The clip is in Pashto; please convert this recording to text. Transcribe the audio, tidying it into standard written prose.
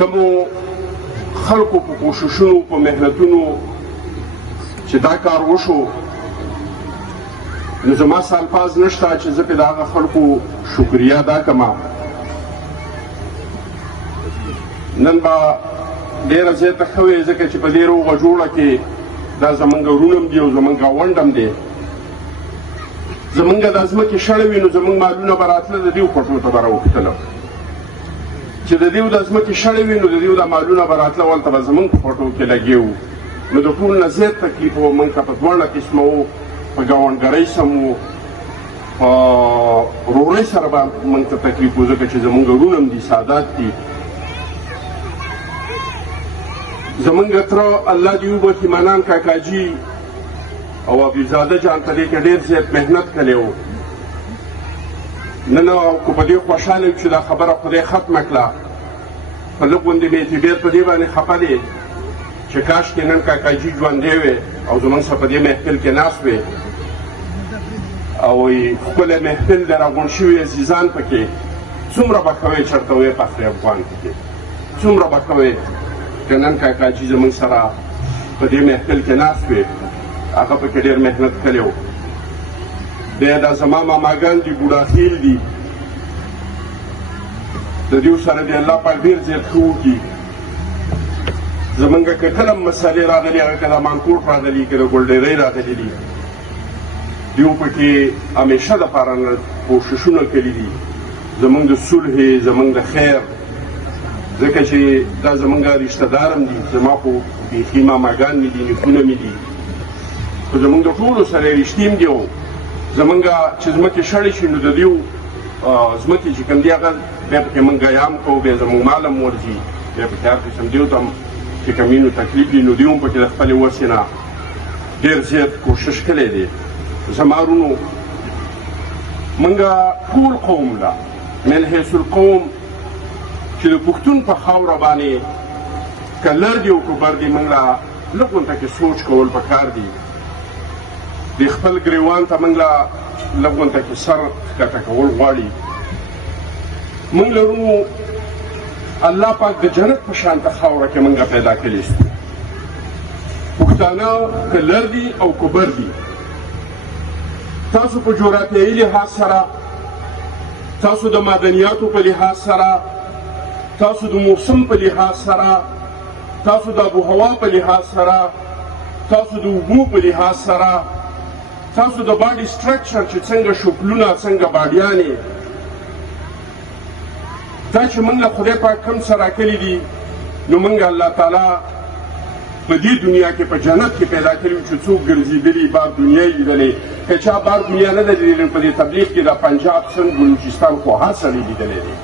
کومو خلکو په کوششونو په محنتونو چې دا کار وشو نو زما څه الفاظ نشته چې زه پرې د هغه خلکو شکریه ادا کړم. نن به ډېره زیاته ښه وي ځکه چې په دې روغه جوړه کې دا زمونږ ورونه هم دي او زمونږ ګاونډ هم دی. زمونږ دا ځمکې شړې وي نو زمونږ مالونه به راتله د دیو پټو ته به راوختله چې د دیو دا ځمکې شړې وي نو د دیو دا مالونه به راتله ولته به زمونږ په پټو کې لګې وو. نو د ټول نه زیات تکلیف و موږ ته په دواړه قسمه وو، په ګاونډګرۍ سم وو، په ورورۍ سره به موږ ته تکلیف و ځکه چې زمونږ ورونه هم دي، سادات دي. زمونږ تره الله دې وبخي منان کاکاجي او ابیزاده جان په دې کې ډېر زیات محنت کړی و. نن خو په دې خوشحاله یو چې دا خبره خدای ختمه کړه. په لږ غوندې مې اعتبار په دې باندې خفه دی چې کاشکې نن کاکاجي ژوندی وی او زموږ سره په دې محفل کې ناست وی او ښکلی محفل دی راغونډ شوي عزیزان پکې. څومره به ښه وی چېرته وی فخر افغان پکې، څومره به ښه وی که نن کاکاجي زموږ سره په دې محفل کې ناست وی. هغه پکې ډېر محنت کړی و. بیا دا زما ماماګان دي، بوډاخیل دي، د دیو سره دې الله پاک ډېر زیات ښه وکړي. زمونږ که کله مسالې راغلي هغه که د مانکوټ راغلي که د ګلډېرۍ راغلي دي، دیو پکې همیشه دپاره کوششونه کړي دي زمونږ د صلحې، زمونږ د خیر، ځکه چې دا زمونږ رشته دار هم دي. زما خو بیخي ماماګان مې دي، نیکونه مې دي، خو زمونږ د ټولو سره یې رښتې هم دي. او زمونږ چې ځمکې شړې شي نو د دیو ځمکې چې کوم دي هغه بیا پکې مونږ ګیام کوو، بیا زمونږ مال هم ورځي، بیا پکې هر قسم دیو ته هم چې کمینو تکلیف دي نو دیو هم پکې د خپلې وسې نه ډېر زیات کوشش کړی دی. زما ورونو مونږ ټول قوم له من حیث القوم چې د پښتون په خاوره باندې که لر دي او که بر دي مونږ له لږ غونته کې سوچ کول پکار دي. د خپل ګریوان ته مونږ له لږ غونته کې سر ښکته کول غواړي. مونږ لرو الله پاک د جنت په شانته خاوره کې مونږ پیدا کړي سو. پښتانه که لر دي او که بر دي، تاسو په جغرافیایي لحاظ سره، تاسو د معدنیاتو په لحاظ سره، تاسو د موسم په لحاظ سره، تاسو د آب و هوا په لحاظ سره، تاسو د اوبو په لحاظ سره، تاسو د باډي سټرکچر چې څنګه شکلونه، څنګه باډیانې، دا چې موږ له خدای پاک کوم څه راکړي دي نو موږ الله تعالی په دې دنیا کې په جنت کې پیدا کړي چې څوک ګرځېدلي بار دنیا یې لیدلې. که چا بار دنیا نه ده لیدلې په دې تبلیغ کې د پنجاب، سند، بلوچستان خو هر سړی لیدلی دی.